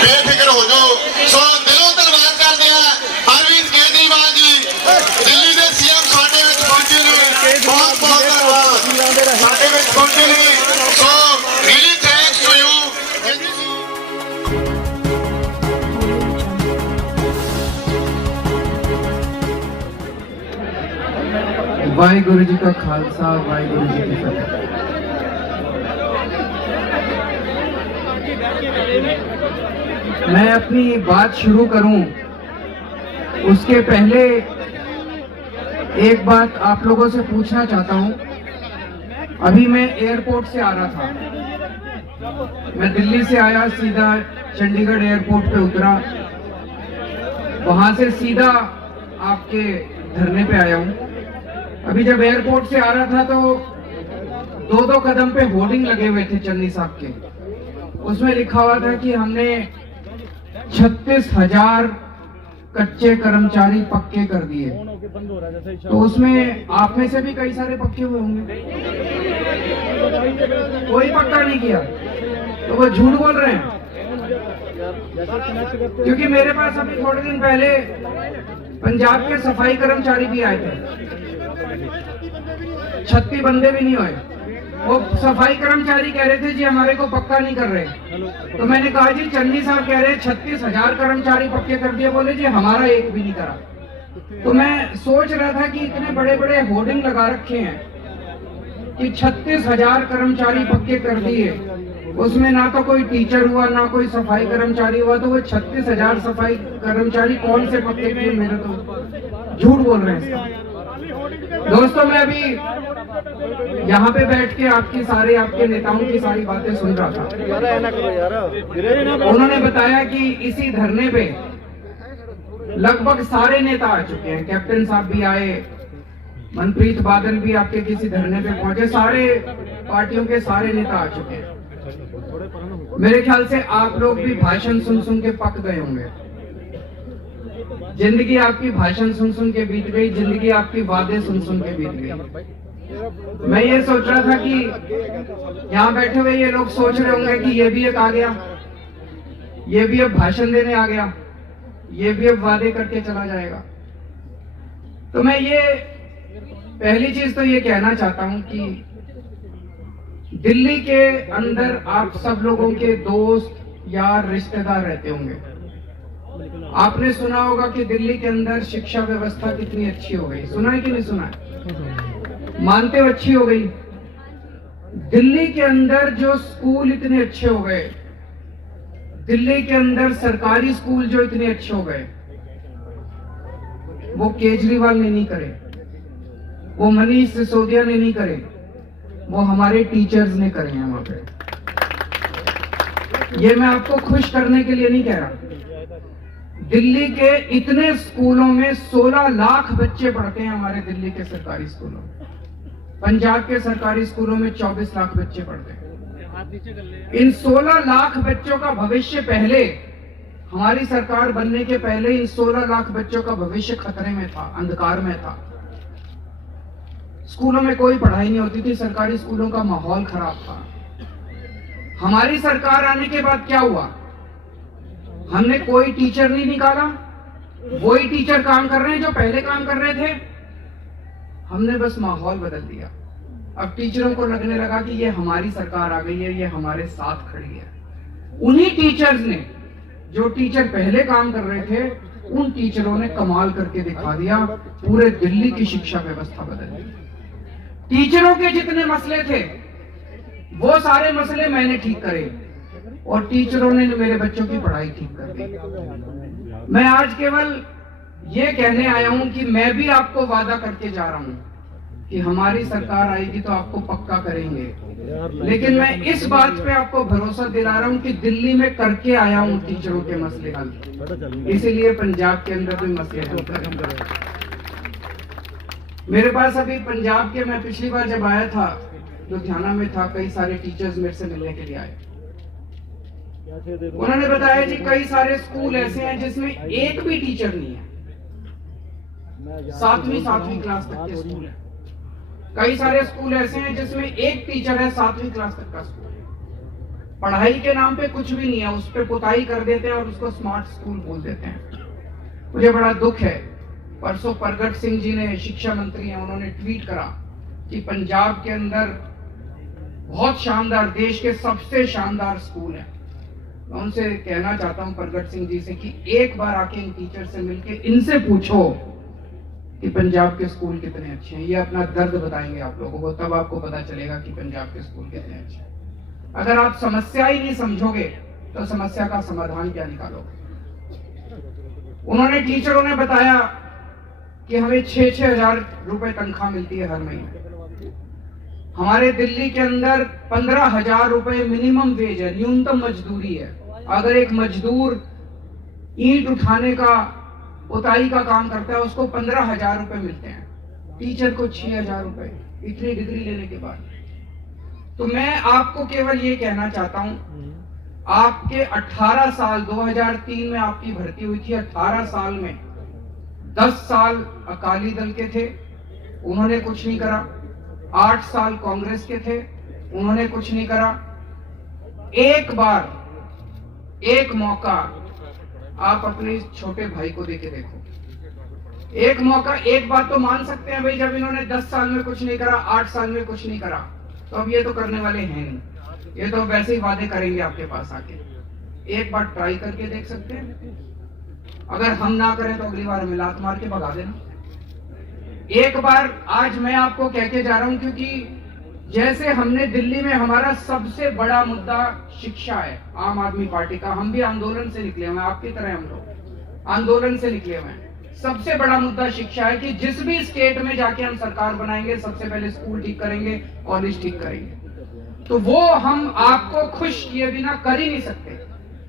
बेफिक्र हो जाओ। सो दिलों धन्यवाद करते हैं अरविंद केजरीवाल जी, दिल्ली के सीएम साडे विच पहुंचे ने, बहुत बहुत धन्यवाद साडे विच पहुंचे ने। So really thanks to you. Waheguru ji का खालसा, वाहिगुरु जी की फतेह। मैं अपनी बात शुरू करूं उसके पहले एक बात आप लोगों से पूछना चाहता हूं। अभी मैं एयरपोर्ट से आ रहा था, मैं दिल्ली से आया, सीधा चंडीगढ़ एयरपोर्ट पे उतरा, वहां से सीधा आपके धरने पे आया हूं। अभी जब एयरपोर्ट से आ रहा था तो दो कदम पे होर्डिंग लगे हुए थे चन्नी साहब के, उसमें लिखा हुआ था कि हमने 36,000 कच्चे कर्मचारी पक्के कर दिए। तो उसमें आप में से भी कई सारे पक्के हुए होंगे, कोई पक्का नहीं किया, तो वो झूठ बोल रहे हैं। क्योंकि मेरे पास अभी थोड़े दिन पहले पंजाब के सफाई कर्मचारी भी आए थे, 36 बंदे भी नहीं हुए। वो सफाई कर्मचारी कह रहे थे जी हमारे को पक्का नहीं कर रहे। तो मैंने कहा जी चन्नी साहब कह रहे 36,000 कर्मचारी पक्के कर दिए, बोले जी हमारा एक भी नहीं करा। तो मैं सोच रहा था कि इतने बड़े बड़े होर्डिंग लगा रखे हैं कि 36,000 कर्मचारी पक्के कर दिए, उसमें ना तो कोई टीचर हुआ ना कोई सफाई कर्मचारी हुआ, तो वो 36,000 सफाई कर्मचारी कौन से पक्के किए? मेरे तो झूठ बोल रहे हैं। दोस्तों मैं अभी यहाँ पे बैठ के आपके नेताओं की सारी बातें सुन रहा था। उन्होंने बताया कि इसी धरने पे लगभग सारे नेता आ चुके हैं, कैप्टन साहब भी आए, मनप्रीत बादल भी आपके किसी धरने पे पहुंचे, सारे पार्टियों के सारे नेता आ चुके हैं। मेरे ख्याल से आप लोग भी भाषण सुन सुन के पक गए होंगे। जिंदगी आपकी भाषण सुन सुन के बीत गई, जिंदगी आपकी वादे सुन सुन के बीत गई। मैं ये सोच रहा था कि यहाँ बैठे हुए ये लोग सोच रहे होंगे कि ये भी एक आ गया, ये भी अब भाषण देने आ गया, ये भी अब वादे करके चला जाएगा। तो मैं ये पहली चीज तो ये कहना चाहता हूं कि दिल्ली के अंदर आप सब लोगों के दोस्त यार रिश्तेदार रहते होंगे। आपने सुना होगा कि दिल्ली के अंदर शिक्षा व्यवस्था कितनी अच्छी हो गई, सुना है कि नहीं सुना है? मानते हो अच्छी हो गई? दिल्ली के अंदर जो स्कूल इतने अच्छे हो गए, दिल्ली के अंदर सरकारी स्कूल जो इतने अच्छे हो गए, वो केजरीवाल ने नहीं करे, वो मनीष सिसोदिया ने नहीं करे, वो हमारे टीचर्स ने करे हैं वहां पे। ये मैं आपको खुश करने के लिए नहीं कह रहा। दिल्ली के इतने स्कूलों में 16 लाख बच्चे पढ़ते हैं हमारे दिल्ली के सरकारी स्कूलों में। पंजाब के सरकारी स्कूलों में 24 लाख बच्चे पढ़ते हैं। इन 16 लाख बच्चों का भविष्य पहले, हमारी सरकार बनने के पहले इन 16 लाख बच्चों का भविष्य खतरे में था, अंधकार में था। स्कूलों में कोई पढ़ाई नहीं होती थी, सरकारी स्कूलों का माहौल खराब था। हमारी सरकार आने के बाद क्या हुआ? हमने कोई टीचर नहीं निकाला, वही टीचर काम कर रहे हैं जो पहले काम कर रहे थे। हमने बस माहौल बदल दिया। अब टीचरों को लगने लगा कि ये हमारी सरकार आ गई है, ये हमारे साथ खड़ी है। उन्हीं टीचर्स ने, जो टीचर पहले काम कर रहे थे, उन टीचरों ने कमाल करके दिखा दिया, पूरे दिल्ली की शिक्षा व्यवस्था बदल दी। टीचरों के जितने मसले थे वो सारे मसले मैंने ठीक करे और टीचरों ने मेरे बच्चों की पढ़ाई ठीक कर दी। मैं आज केवल ये कहने आया हूं कि मैं भी आपको वादा करके जा रहा हूं कि हमारी सरकार आएगी तो आपको पक्का करेंगे, लेकिन मैं इस बात पे आपको भरोसा दिला रहा हूं कि दिल्ली में करके आया हूं टीचरों के मसले हल, इसीलिए पंजाब के अंदर भी मसले हल करेंगे। मेरे पास अभी पंजाब के, मैं पिछली बार जब आया था लुधियाना में था, कई सारे टीचर्स मेरे से मिलने के लिए आए। उन्होंने बताया जी कई सारे स्कूल ऐसे हैं जिसमें एक भी टीचर नहीं है, 7वीं क्लास तक के स्कूल है। कई सारे स्कूल ऐसे हैं जिसमें एक टीचर है, 7वीं क्लास तक का स्कूल है। पढ़ाई के नाम पे कुछ भी नहीं है, उस पर पुताई कर देते हैं और उसको स्मार्ट स्कूल बोल देते हैं। मुझे बड़ा दुख है, परसों प्रगट सिंह जी ने, शिक्षा मंत्री हैं, उन्होंने ट्वीट करा कि पंजाब के अंदर बहुत शानदार, देश के सबसे शानदार स्कूल है। मैं उनसे कहना चाहता हूं प्रगट सिंह जी से कि एक बार आके इन टीचर से मिलके इनसे पूछो कि पंजाब के स्कूल कितने अच्छे हैं। ये अपना दर्द बताएंगे आप लोगों को, तब आपको पता चलेगा कि पंजाब के स्कूल कितने अच्छे हैं। अगर आप समस्या ही नहीं समझोगे तो समस्या का समाधान क्या निकालोगे? उन्होंने, टीचरों ने बताया कि हमें 6-6 हजार रुपए तनख्वाह मिलती है हर महीने। हमारे दिल्ली के अंदर 15,000 रुपए मिनिमम वेज है, न्यूनतम मजदूरी है। अगर एक मजदूर ईंट उठाने का, पुताई का काम करता है, उसको 15,000 रुपए मिलते हैं, टीचर को 6,000 रुपए, इतनी डिग्री लेने के बाद। तो मैं आपको केवल ये कहना चाहता हूं, आपके 18 साल, 2003 में आपकी भर्ती हुई थी, 18 साल में 10 साल अकाली दल के थे, उन्होंने कुछ नहीं करा। 8 साल कांग्रेस के थे, उन्होंने कुछ नहीं करा। एक बार, एक मौका आप अपने छोटे भाई को देके देखो। एक मौका, एक बात तो मान सकते हैं भाई, जब इन्होंने 10 साल में कुछ नहीं करा, 8 साल में कुछ नहीं करा, तो अब ये तो करने वाले हैं नहीं, ये तो वैसे ही वादे करेंगे आपके पास आके। एक बार ट्राई करके देख सकते हैं, अगर हम ना करें तो अगली बार हमें लात मार के भगा देना। एक बार आज मैं आपको कह के जा रहा हूं, क्योंकि जैसे हमने दिल्ली में, हमारा सबसे बड़ा मुद्दा शिक्षा है, आम आदमी पार्टी का, हम भी आंदोलन से निकले हुए हैं, आपकी तरह हम लोग आंदोलन से निकले हुए हैं। सबसे बड़ा मुद्दा शिक्षा है कि जिस भी स्टेट में जाके हम सरकार बनाएंगे, सबसे पहले स्कूल ठीक करेंगे, कॉलेज ठीक करेंगे। तो वो हम आपको खुश किए बिना कर ही नहीं सकते।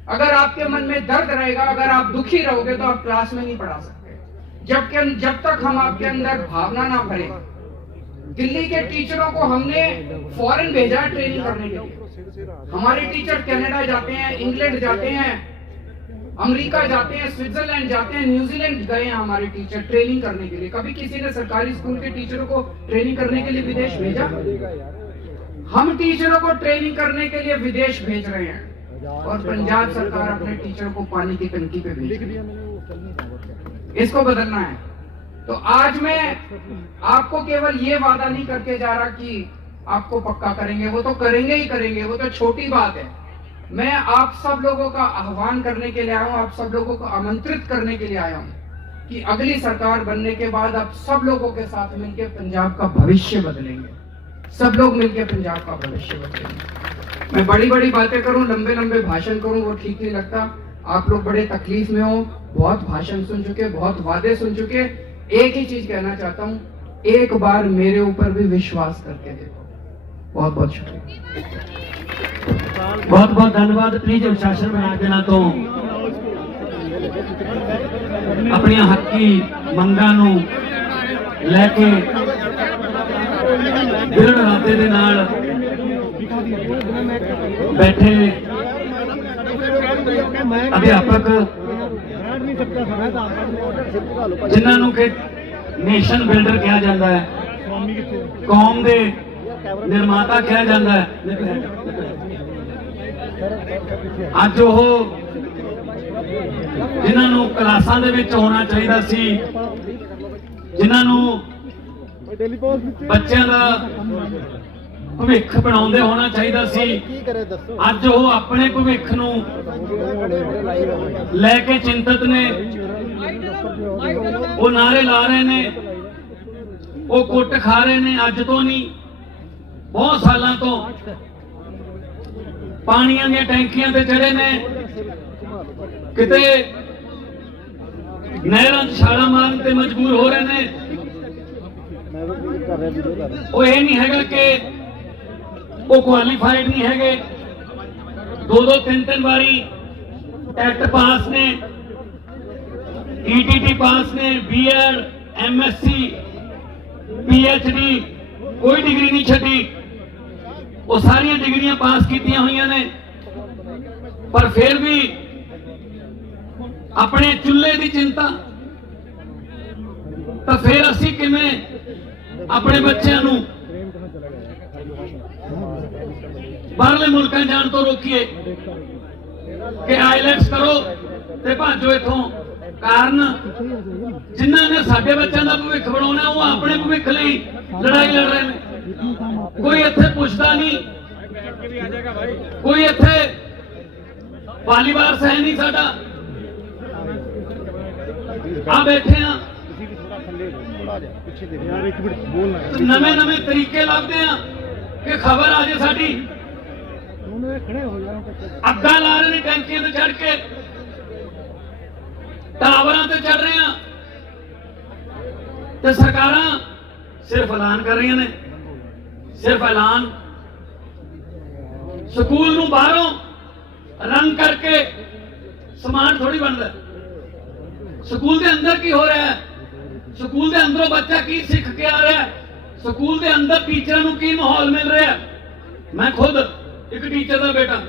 अगर आपके मन में दर्द रहेगा, अगर आप दुखी रहोगे, तो आप क्लास में नहीं पढ़ा सकते। जब तक हम आपके अंदर भावना ना भरे। दिल्ली के टीचरों को हमने फॉरेन भेजा ट्रेनिंग करने के लिए। हमारे टीचर कनाडा जाते हैं, इंग्लैंड जाते हैं, अमेरिका जाते हैं, स्विट्जरलैंड जाते हैं, न्यूजीलैंड गए हैं हमारे टीचर ट्रेनिंग करने के लिए। कभी किसी ने सरकारी स्कूल के टीचरों को ट्रेनिंग करने के लिए विदेश भेजा? हम टीचरों को ट्रेनिंग करने के लिए विदेश भेज रहे हैं, और पंजाब सरकार अपने टीचरों को पानी की टंकी पे भेज रही है। इसको बदलना है। तो आज मैं आपको केवल ये वादा नहीं करके जा रहा कि आपको पक्का करेंगे, वो तो करेंगे ही करेंगे, वो तो छोटी बात है। मैं आप सब लोगों का आह्वान करने के लिए आया हूं, आप सब लोगों को आमंत्रित करने के लिए आया हूं कि अगली सरकार बनने के बाद आप सब लोगों के साथ मिलकर पंजाब का भविष्य बदलेंगे। सब लोग मिलकर पंजाब का भविष्य बदलेंगे। मैं बड़ी बड़ी बातें करूं, लंबे लंबे भाषण करूं, वो ठीक नहीं लगता। आप लोग बड़े तकलीफ में हो, बहुत भाषण सुन चुके, बहुत वादे सुन चुके। एक ही चीज कहना चाहता हूं, एक बार मेरे ऊपर भी विश्वास करके देखो। बहुत बहुत शुक्रिया, बहुत बहुत धन्यवाद। प्लीज अनुशासन बना देना तो अपनी हक्की मंगां नूं लैके दृढ़ इरादे दे नाल बैठे अध्यापक, जिन्हां नूं कि नेशन बिल्डर कहा जाता है, कौम दे निर्माता कहा जाता है, अज वो जिन्हां नूं क्लासां दे विच होना चाहिए सी, जिन्हां नूं बच्चों का भविख बनाउंदे होना चाहिए सी, अज वो अपने भविख नूं लैके चिंतित ने, वो नारे ला रहे ने, वो कुट खा रहे ने। अज तो नहीं, बहुत सालों तो पानियां दी टैंकियां ते चढ़े ने, किते नहरां च छालां मारन ते मजबूर हो रहे ने। वो ये नहीं हैगा कि वो क्वालीफाइड नहीं है, 2-2 3-3 बारी टेट पास ने, ETT पास ने, BEd, MSc, PhD, कोई डिग्री नहीं छड़ी। वो सारिया डिग्रियां पास की हुई ने, पर फिर भी अपने चुल्हे की चिंता। तो फिर असी किवें अपने बच्चों नूं ਬਾਹਰਲੇ ਮੁਲਕਾਂ ਜਾਣ ਤੋਂ ਰੋਕੀਏ ਕਿ ਆਈਲੈਟਸ ਕਰੋ ਤੇ ਭਾਜੋ ਇਥੋਂ। ਕਾਰਨ ਜਿਨ੍ਹਾਂ ਨੇ ਸਾਡੇ ਬੱਚਿਆਂ ਦਾ ਭਵਿੱਖ ਬਣਾਉਣਾ ਉਹ ਆਪਣੇ ਭਵਿੱਖ ਲਈ ਲੜਾਈ ਲੜ ਰਹੇ ਨੇ। ਕੋਈ ਇੱਥੇ ਪੁੱਛਦਾ ਨਹੀਂ, ਕੋਈ ਇੱਥੇ ਵਾਲੀਬਾਲ ਸਹਿ ਨਹੀਂ ਸਾਡਾ। ਆ ਬੈਠੇ ਆ ਨਵੇਂ ਨਵੇਂ ਤਰੀਕੇ ਲੱਭਦੇ ਆ ਕਿ ਖਬਰ ਆ ਜੇ ਸਾਡੀ। ਅੱਗਾ ਲਾ ਰਹੇ ਨੇ ਟੈਂਕੀਆਂ ਤੇ ਚੜ ਕੇ, ਟਾਵਰਾਂ ਤੇ ਚੜ ਰਹੇ ਆ ਤੇ ਸਰਕਾਰਾਂ ਸਿਰਫ ਐਲਾਨ ਕਰ ਰਹੀਆਂ ਨੇ, ਸਿਰਫ ਐਲਾਨ। ਸਕੂਲ ਨੂੰ ਬਾਹਰੋਂ ਰੰਗ ਕਰਕੇ ਸਮਾਨ ਥੋੜੀ ਬਣਦਾ। ਸਕੂਲ ਦੇ ਅੰਦਰ ਕੀ ਹੋ ਰਿਹਾ ਹੈ, ਸਕੂਲ ਦੇ ਅੰਦਰੋਂ ਬੱਚਾ ਕੀ ਸਿੱਖ ਕੇ ਆ ਰਿਹਾ ਹੈ, ਸਕੂਲ ਦੇ ਅੰਦਰ ਟੀਚਰਾਂ ਨੂੰ ਕੀ ਮਾਹੌਲ ਮਿਲ ਰਿਹਾ। ਮੈਂ ਖੁਦ ਇੱਕ ਟੀਚਰ ਦਾ ਬੇਟਾ,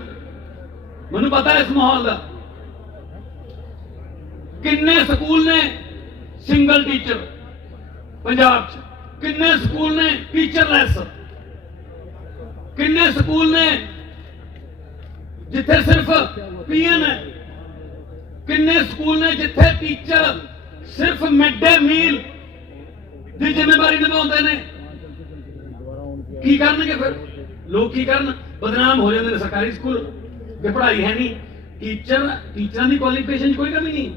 ਮੈਨੂੰ ਪਤਾ ਇਸ ਮਾਹੌਲ ਦਾ। ਕਿੰਨੇ ਸਕੂਲ ਨੇ ਸਿੰਗਲ ਟੀਚਰ ਪੰਜਾਬ 'ਚ, ਕਿੰਨੇ ਸਕੂਲ ਨੇ ਟੀਚਰਲੈਸ, ਕਿੰਨੇ ਸਕੂਲ ਨੇ ਜਿੱਥੇ ਸਿਰਫ ਪੀਐਨ ਹੈ, ਕਿੰਨੇ ਸਕੂਲ ਨੇ ਜਿੱਥੇ ਟੀਚਰ ਸਿਰਫ ਮਿਡ ਡੇ ਮੀਲ ਦੀ ਜ਼ਿੰਮੇਵਾਰੀ ਨਿਭਾਉਂਦੇ ਨੇ। ਕੀ ਕਰਨਗੇ ਫਿਰ ਲੋਕ? ਕੀ ਕਰਨ? ਬਦਨਾਮ ਹੋ ਜਾਂਦੇ ਨੇ ਸਰਕਾਰੀ ਸਕੂਲ ਕਿ ਪੜ੍ਹਾਈ ਹੈ ਨਹੀਂ। ਟੀਚਰਾਂ ਦੀ ਕੁਆਲੀਫਿਕੇਸ਼ਨ 'ਚ ਕੋਈ ਕਮੀ ਨਹੀਂ,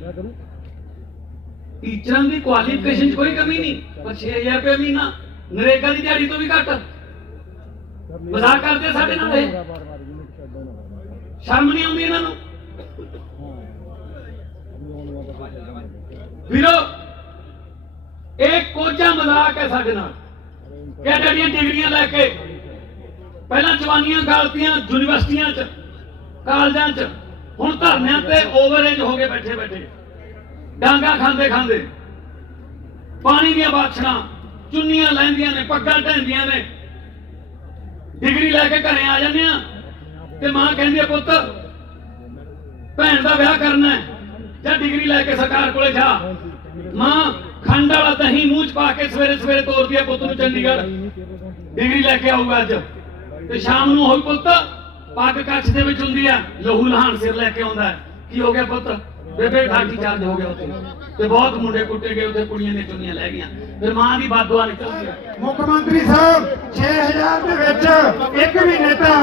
ਟੀਚਰਾਂ ਦੀ ਕੁਆਲੀਫਿਕੇਸ਼ਨ 'ਚ ਕੋਈ ਕਮੀ ਨਹੀਂ, ਪਰ 6000 ਰੁਪਏ ਮਹੀਨਾ ਨਰੇਗਾ ਦੀ ਦਿਹਾੜੀ ਤੋਂ ਵੀ ਘੱਟ। ਮਜ਼ਾਕ ਕਰਦੇ ਸਾਡੇ ਨਾਲ, ਇਹ ਸ਼ਰਮ ਨਹੀਂ ਆਉਂਦੀ ਇਹਨਾਂ ਨੂੰ? ਵੀਰੋ ਇਹ ਕੋਝਾ ਮਜ਼ਾਕ ਹੈ ਸਾਡੇ ਨਾਲ ਕਿ ਜਿਹੜੀਆਂ ਡਿਗਰੀਆਂ ਲੈ ਕੇ ਪਹਿਲਾਂ ਜਵਾਨੀਆਂ ਗਾਲਤੀਆਂ ਯੂਨੀਵਰਸਿਟੀਆਂ 'ਚ, ਕਾਲਜਾਂ 'ਚ, ਹੁਣ ਧਰਨਿਆਂ ਤੇ ਓਵਰਏਜ ਹੋ ਕੇ ਬੈਠੇ ਬੈਠੇ ਡਾਂਗਾ ਖਾਂਦੇ ਖਾਂਦੇ, ਪਾਣੀ ਦੀਆਂ ਬਾਛੜਾਂ, ਚੁੰਨੀਆਂ ਲੈਂਦੀਆਂ ਨੇ, ਪੱਗਾਂ ਢਹਿੰਦੀਆਂ ਨੇ, ਡਿਗਰੀ ਲੈ ਕੇ ਘਰੇ ਆ ਜਾਂਦੇ ਆ ਤੇ ਮਾਂ ਕਹਿੰਦੀ ਹੈ ਪੁੱਤ ਭੈਣ ਦਾ ਵਿਆਹ ਕਰਨਾ ਹੈ ਜਾਂ ਡਿਗਰੀ ਲੈ ਕੇ ਸਰਕਾਰ ਕੋਲੇ ਜਾ। ਮਾਂ ਖੰਡ ਵਾਲਾ ਦਹੀਂ ਮੂੰਹ 'ਚ ਪਾ ਕੇ ਸਵੇਰੇ ਸਵੇਰੇ ਤੋਰਦੀ ਹੈ ਪੁੱਤ ਨੂੰ ਚੰਡੀਗੜ੍ਹ, ਡਿਗਰੀ ਲੈ ਕੇ ਆਊਗਾ ਅੱਜ, ਤੇ ਸ਼ਾਮ ਨੂੰ ਹੋਈ ਪੁੱਤ ਪੱਗ ਕੱਛ ਦੇ ਵਿੱਚ ਹੁੰਦੀ ਆ, ਲਹੂ ਲਹਾਨ ਸਿਰ ਲੈ ਕੇ ਆਉਂਦਾ। ਕੀ ਹੋ ਗਿਆ ਪੁੱਤ? ਬੇਬੇ ਲਾਠੀ ਚਾਰਜ ਹੋ ਗਿਆ ਉੱਥੇ ਤੇ ਬਹੁਤ ਮੁੰਡੇ ਕੁੱਟੇ ਗਏ, ਉੱਥੇ ਕੁੜੀਆਂ ਦੀਆਂ ਚੁੰਨੀਆਂ ਲੈ ਗਈਆਂ, ਫਿਰ ਮਾਂ ਦੀ ਬਦਦੁਆ ਨਿਕਲਦੀ ਹੈ। ਮੁੱਖ ਮੰਤਰੀ ਸਾਹਿਬ 6000 ਦੇ ਵਿੱਚ ਇੱਕ ਮਹੀਨੇ ਤਾਂ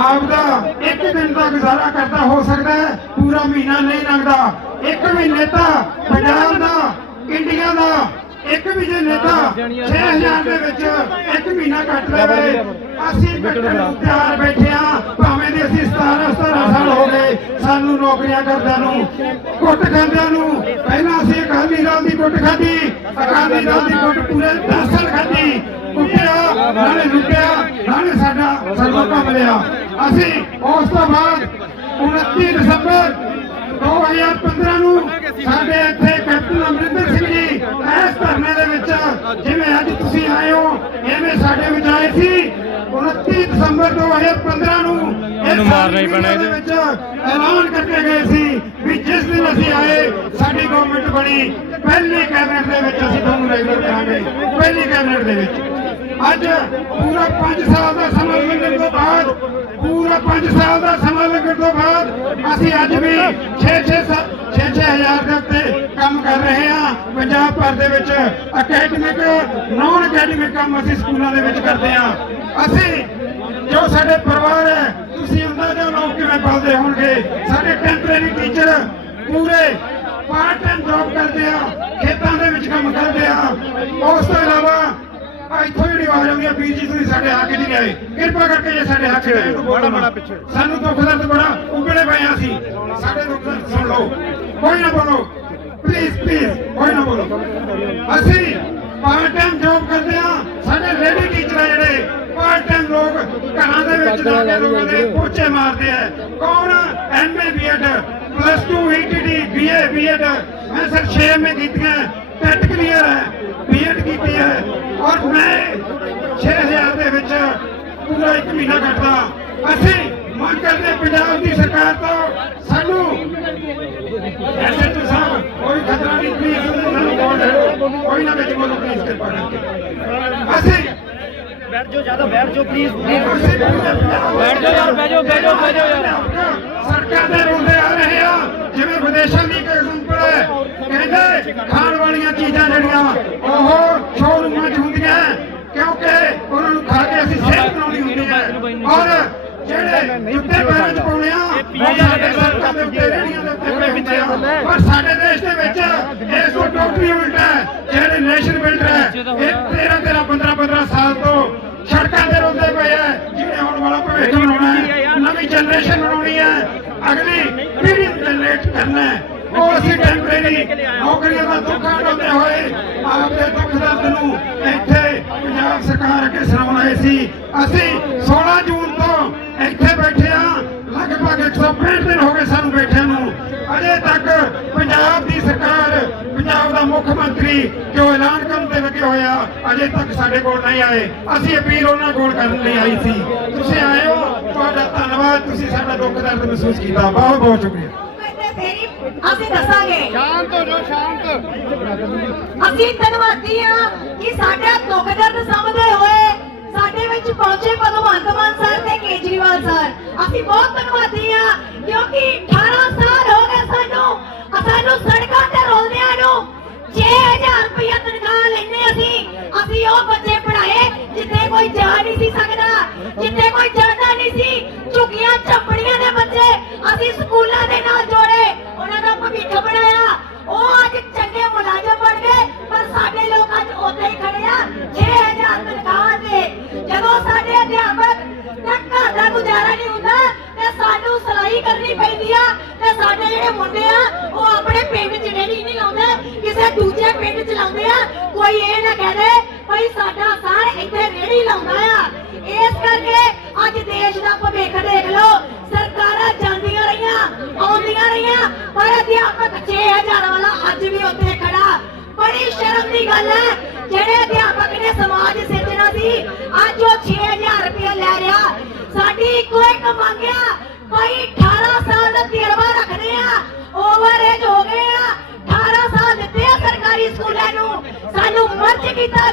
ਆਪਦਾ ਇੱਕ ਦਿਨ ਦਾ ਗੁਜ਼ਾਰਾ ਕਰਦਾ ਹੋ ਸਕਦਾ ਹੈ, ਪੂਰਾ ਮਹੀਨਾ ਨਹੀਂ ਲੰਘਦਾ। ਇੱਕ ਮਹੀਨੇ ਤਾਂ ਪੰਜਾਬ ਦਾ, ਇੰਡੀਆ ਦਾ ਇੱਕ ਵੀ ਜੇ ਨੇਤਾ 6000 ਦੇ ਵਿੱਚ ਇੱਕ ਮਹੀਨਾ ਕੱਟ ਲਵੇ, ਅਸੀਂ ਕੱਟਣ ਨੂੰ ਤਿਆਰ ਬੈਠੇ ਆ। ਭਾਵੇਂ ਦੇ ਅਸੀਂ 17 ਸਾਲ ਹੋ ਗਏ ਸਾਨੂੰ ਨੌਕਰੀਆਂ ਕਰਦਿਆਂ ਨੂੰ, ਕੁੱਟ ਖਾਂਦਿਆਂ ਨੂੰ। ਪਹਿਲਾਂ ਅਸੀਂ ਅਕਾਲੀ ਦਲ ਦੀ ਕੁੱਟ ਖਾਧੀ, ਅਕਾਲੀ ਦਲ ਦੀ ਕੁੱਟ ਪੂਰੇ 10 ਸਾਲ ਖਾਧੀ, ਕੁੱਟਿਆ ਨਾਲੇ ਲੁੱਟਿਆ ਨਾਲੇ ਸਾਡਾ ਸਰਵੋਤਮ ਮਿਲਿਆ। ਅਸੀਂ ਉਸ ਤੋਂ ਬਾਅਦ 29 ਦਸੰਬਰ 2015 ਨੂੰ ਸਾਡੇ ਇੱਥੇ ਕੈਪਟਨ ਅਮਰਿੰਦਰ ਸਿੰਘ ਜੀ ਇਸ ਧਰਨੇ ਦੇ ਵਿੱਚ, ਜਿਵੇਂ ਅੱਜ ਤੁਸੀਂ ਆਏ ਹੋ ਐਵੇਂ ਸਾਡੇ ਵਿੱਚ ਆਏ ਸੀ। 29 ਦਸੰਬਰ 2015 ਨੂੰ ਇਹ ਮਾਰਨਾ ਹੀ ਪੈਣਾ ਇਹਦੇ ਵਿੱਚ ਐਲਾਨ ਕਰਕੇ ਗਏ ਸੀ ਵੀ ਜਿਸ ਦਿਨ ਅਸੀਂ ਆਏ ਸਾਡੀ ਗਵਰਨਮੈਂਟ ਬਣੀ, ਪਹਿਲੀ ਕੈਬਨਿਟ ਦੇ ਵਿੱਚ ਅਸੀਂ ਤੁਹਾਨੂੰ ਰੈਗੂਲਰ ਕਰਾਂਗੇ, ਪਹਿਲੀ ਕੈਬਨਿਟ ਦੇ ਵਿੱਚ। ਅੱਜ ਪੂਰਾ 5 ਸਾਲ ਦਾ ਸਮਾਂ ਲੱਗਣ ਤੋਂ ਬਾਅਦ, ਪੂਰਾ 5 ਸਾਲ ਦਾ ਸਮਾਂ ਲੱਗਣ ਤੋਂ ਬਾਅਦ ਅਸੀਂ ਅੱਜ ਵੀ 6-6000 ਦੇ ਉੱਤੇ ਕੰਮ ਕਰ ਰਹੇ ਹਾਂ। ਪੰਜਾਬ ਭਰ ਦੇ ਵਿੱਚ ਅਕੈਡਮਿਕ, ਨਾਨ ਅਕੈਡਮਿਕ ਕੰਮ ਅਸੀਂ ਸਕੂਲਾਂ ਦੇ ਵਿੱਚ ਕਰਦੇ ਹਾਂ। ਅਸੀਂ ਜੋ ਸਾਡੇ ਪਰਿਵਾਰ ਹੈ, ਤੁਸੀਂ ਅੰਦਾਜ਼ਾ ਲਾਓ ਕਿਵੇਂ ਪਲਦੇ ਹੋਣਗੇ। ਸਾਡੇ ਟੈਂਪਰੇਰੀ ਟੀਚਰ ਪੂਰੇ ਪਾਰਟ ਟਾਈਮ ਜੌਬ ਕਰਦੇ ਆ, ਖੇਤਾਂ ਦੇ ਵਿੱਚ ਕੰਮ ਕਰਦੇ ਆ। ਉਸ ਤੋਂ ਇਲਾਵਾ ਇੱਥੋਂ ਜਿਹੜੀ ਆਵਾਜ਼ ਆਉਂਦੀ ਹੈ, ਵੀਰ ਜੀ ਤੁਸੀਂ ਸਾਡੇ ਹੱਕ ਨਹੀਂ ਆਏ, ਕਿਰਪਾ ਕਰਕੇ ਜੇ ਸਾਡੇ ਹੱਕ ਆਏ ਬੜਾ ਪਿੱਛੇ ਸਾਨੂੰ ਦੁੱਖ ਦਰਦ ਬੜਾ ਉਗੜੇ ਪਏ ਆ। ਅਸੀਂ ਸਾਡੇ ਦੁੱਖ ਦਰਦ ਸੁਣ ਲਓ, ਕੋਈ ਨਾ ਬੋਲੋ ਪਲੀਜ਼, ਪਲੀਜ਼ ਕੋਈ ਨਾ ਬੋਲੋ। ਅਸੀਂ ਪਾਰਟ ਟਾਈਮ ਜੌਬ ਕਰਦੇ ਆ। ਸਾਡੇ ਲੇਡੀ ਟੀਚਰ ਆ ਜਿਹੜੇ ਪਾਰਟ ਟਾਈਮ ਲੋਕ ਘਰਾਂ ਦੇ ਵਿੱਚ ਜਾ ਕੇ ਲੋਕਾਂ ਦੇ ਪੋਚੇ ਮਾਰਦੇ ਆ। ਕੌਣ? MA BEd, +2 ETT, BA BEd. ਮੈਂ ਸਰ 6 ਐਮਏ ਕੀਤੀਆਂ, ਟੈਟ ਕਲੀਅਰ ਹੈ, ਬੀਐਡ ਕੀਤੀ ਹੈ, ਔਰ ਮੈਂ 6000 ਦੇ ਵਿੱਚ ਪੂਰਾ ਇੱਕ ਮਹੀਨਾ ਕੱਟਦਾ। ਅਸੀਂ ਮੰਗ ਕਰਦੇ ਪੰਜਾਬ ਦੀ ਸਰਕਾਰ ਤੋਂ ਸਾਨੂੰ ਐਸਐਚਓ ਸਾਹਿਬ ਕੋਈ ਖਤਰਾ ਨਹੀਂ, ਪਲੀਜ਼ ਸਾਨੂੰ ਬੋਲ ਕੋਈ ਨਾ ਵਿੱਚ ਬੋਲੋ ਪਲੀਜ਼ ਕਿਰਪਾ ਕਰਕੇ। ਅਸੀਂ बैठ जाओ ज्यादा बैठ जाओ प्लीज ਬੈਠ ਜਾਓ ਯਾਰ ਬਹਿ ਜਾਓ ਯਾਰ ਸੜਕਾਂ ਤੇ ਰੋਂਦੇ ਆ ਰਹੇ ਆ ਜਿਵੇਂ ਵਿਦੇਸ਼ਾਂ ਦੀ ਇੱਕ ਐਗਜ਼ਾਮਪਲ ਹੈ ਕਹਿੰਦੇ ਖਾਣ ਵਾਲੀਆਂ ਚੀਜ਼ਾਂ ਜਿਹੜੀਆਂ ਉਹ ਸ਼ੋਰੂਮਾਂ 'ਚ ਹੁੰਦੀਆਂ ਕਿਉਂਕਿ ਉਹਨਾਂ ਨੂੰ ਖਾ ਕੇ ਅਸੀਂ ਸਿਹਤ ਬਣਾਉਣੀ ਹੁੰਦੀ ਹੈ ਔਰ ਜਿਹੜੇ ਜੁੱਤੇ ਪੈਰਾਂ 'ਚ ਪਾਉਣੇ ਆ ਉਹ ਸਾਡੇ ਸੜਕਾਂ ਦੇ ਉੱਤੇ ਰੇਹੜੀਆਂ ਦੇ ਉੱਤੇ ਪਏ ਹੁੰਦੇ ਆ ਪਰ ਸਾਡੇ ਦੇਸ਼ ਦੇ ਵਿੱਚ ਇਸ ਤੋਂ ਟੋਟਲੀ ਉਲਟਾ ਹੈ ਜਿਹੜੇ ਨੈਸ਼ਨ ਬਿਲਡਰ ਹੈ ਇਹ 13 ਸਾਲ ਤੋਂ ਸੜਕਾਂ ਤੇ ਰੋਂਦੇ ਪਏ ਆ ਜਿਹਨੇ ਆਉਣ ਵਾਲਾ ਭਵਿੱਖ ਬਣਾਉਣਾ ਹੈ ਨਵੀਂ ਜਨਰੇਸ਼ਨ ਬਣਾਉਣੀ ਹੈ ਅਗਲੀ ਪੀੜ੍ਹੀ ਨੂੰ ਜਨਰੇਟ ਕਰਨਾ ਹੈ ਉਹ ਅਸੀਂ ਟੈਂਪਰੇਰੀ ਨੌਕਰੀਆਂ ਦਾ ਦੁੱਖ ਹਟਾਉਂਦੇ ਹੋਏ ਆਪਦੇ ਦੁੱਖ ਦਰਦ ਨੂੰ ਇੱਥੇ ਪੰਜਾਬ ਸਰਕਾਰ ਅੱਗੇ ਸੁਣਾਉਣ ਆਏ ਸੀ ਅਸੀਂ 16 ਜੂਨ ਤੋਂ ਇੱਥੇ ਬੈਠੇ ਆ ਲਗਭਗ 165 ਦਿਨ ਹੋ ਗਏ ਸਾਨੂੰ ਬੈਠਿਆਂ ਨੂੰ ਅਜੇ ਤੱਕ ਪੰਜਾਬ ਦੀ ਸਰਕਾਰ ਪੰਜਾਬ ਦਾ ਮੁੱਖ ਮੰਤਰੀ ਜੋ ਐਲਾਨ ਕਰਨ ਤੇ ਲੱਗੇ ਹੋਇਆ ਅਜੇ ਤੱਕ ਸਾਡੇ ਕੋਲ ਨਹੀਂ ਆਏ ਅਸੀਂ ਅਪੀਲ ਉਹਨਾਂ ਕੋਲ ਕਰਨ ਲਈ ਆਈ ਸੀ ਤੁਸੀਂ ਆਏ ਹੋ ਤੁਹਾਡਾ ਧੰਨਵਾਦ ਤੁਸੀਂ ਸਾਡਾ ਦੁੱਖ ਦਰਦ ਮਹਿਸੂਸ ਕੀਤਾ ਬਹੁਤ ਬਹੁਤ ਸ਼ੁਕਰੀਆ ਅਸੀਂ ਦੱਸਾਂਗੇ शांत हो जाओ शांत ਅਸੀਂ ਧੰਨਵਾਦੀ ਆ ਕਿ ਸਾਡਾ ਦੁੱਖ ਦਰਦ ਸਮਝਦੇ ਹੋਏ ਸਾਡੇ ਵਿੱਚ ਪਹੁੰਚੇ ਭਗਵੰਤ ਮਾਨ ਸਰ ਤੇ ਕੇਜਰੀਵਾਲ ਸਰ ਅਸੀਂ ਬਹੁਤ ਧੰਨਵਾਦੀ ਆ ਕਿਉਂਕਿ 18 ਸਾਲ ਹੋ ਗਏ ਸਾਨੂੰ ਸੜਕਾਂ ਤੇ ਰੋਲਦਿਆਂ ਨੂੰ 6000 ਰੁਪਇਆ ਤਨਖਾਹ ਲੈਣੇ ਅਸੀਂ ਉਹ ਬੱਚੇ ਪੜਾਏ ਜਿੱਥੇ ਕੋਈ ਜਾ ਨਹੀਂ ਸੀ ਸਕਦਾ ਜਿੱਥੇ ਕੋਈ ਜਾਂਦਾ ਨਹੀਂ ਸੀ ਝੁੱਗੀਆਂ ਝੱਪੜੀਆਂ ਦੇ ਬੱਚੇ ਅਸੀਂ ਸਕੂਲਾਂ ਦੇ ਨਾਲ ਜੋੜੇ ਉਹਨਾਂ ਦਾ ਭਵਿੱਖ ਬਣਾਇਆ ਉਹ ਅੱਜ ਚੰਗੇ ਮੁਲਾਜ਼ਮ ਬਣ ਗਏ ਪਰ ਸਾਡੇ ਲੋਕ ਅੱਜ ਉੱਥੇ ਹੀ ਖੜੇ ਆ 6000 ਤਨਖਾਹ ਤੇ ਜਦੋਂ ਸਾਡੇ ਅਧਿਆਪਕ ਦਾ ਘਰ ਦਾ ਗੁਜ਼ਾਰਾ ਨਹੀਂ ਹੁੰਦਾ ਤੇ ਸਾਨੂੰ ਸਿਲਾਈ ਕਰਨੀ ਪੈਂਦੀ ਆ ਤੇ ਸਾਡੇ ਜਿਹੜੇ ਮੁੰਡੇ ਆ ਉਹ ਆਪਣੇ ਪਿੰਡ 'ਚ ਰੇਹੜੀ ਨਹੀਂ ਲਾਉਂਦੇ ਕਿਸੇ ਦੂਜੇ ਪਿੰਡ 'ਚ ਲਾਉਂਦੇ ਆ ਕੋਈ ਇਹ ਨਾ ਕਹਦੇ ਭਾਈ ਸਾਡਾ ਸਰ ਇੱਥੇ ਰੇਹੜੀ ਲਾਉਂਦਾ ਆ ਇਸ ਕਰਕੇ ਅੱਜ ਦੇਸ਼ ਦਾ ਭਵਿੱਖ ਦੇਖ ਲਓ ਸਰਕਾਰਾਂ ਜਾਂਦੀਆਂ ਰਹੀਆਂ ਆਉਂਦੀਆਂ ਰਹੀਆਂ ਪਰ ਅਧਿਆਪਕ 6000 ਵਾਲਾ ਅੱਜ ਵੀ ਉੱਥੇ ਖੜਾ ਬੜੀ ਸ਼ਰਮ ਦੀ ਗੱਲ ਹੈ ਜਿਹੜੇ ਅਧਿਆਪਕ ਨੇ ਸਮਾਜ ਸਿਰਜਣਾ ਸੀ ਅੱਜ ਉਹ 6000 ਰੁਪਏ ਲੈ ਰਿਹਾ ਸਾਡੀ ਇੱਕੋ ਇੱਕ ਮੰਗਿਆ ਭਾਈ 18 ਸਾਲ ਦਾ ਤਜਰਬਾ ਰੱਖਦੇ ਆ ਓਵਰ ਏਜ ਹੋ ਗਏ ਆ 18 ਸਾਲ ਦਿੱਤੇ ਆ ਸਰਕਾਰੀ ਸਕੂਲਾਂ ਨੂੰ ਸਾਨੂੰ ਮਰਜ਼ ਕੀਤਾ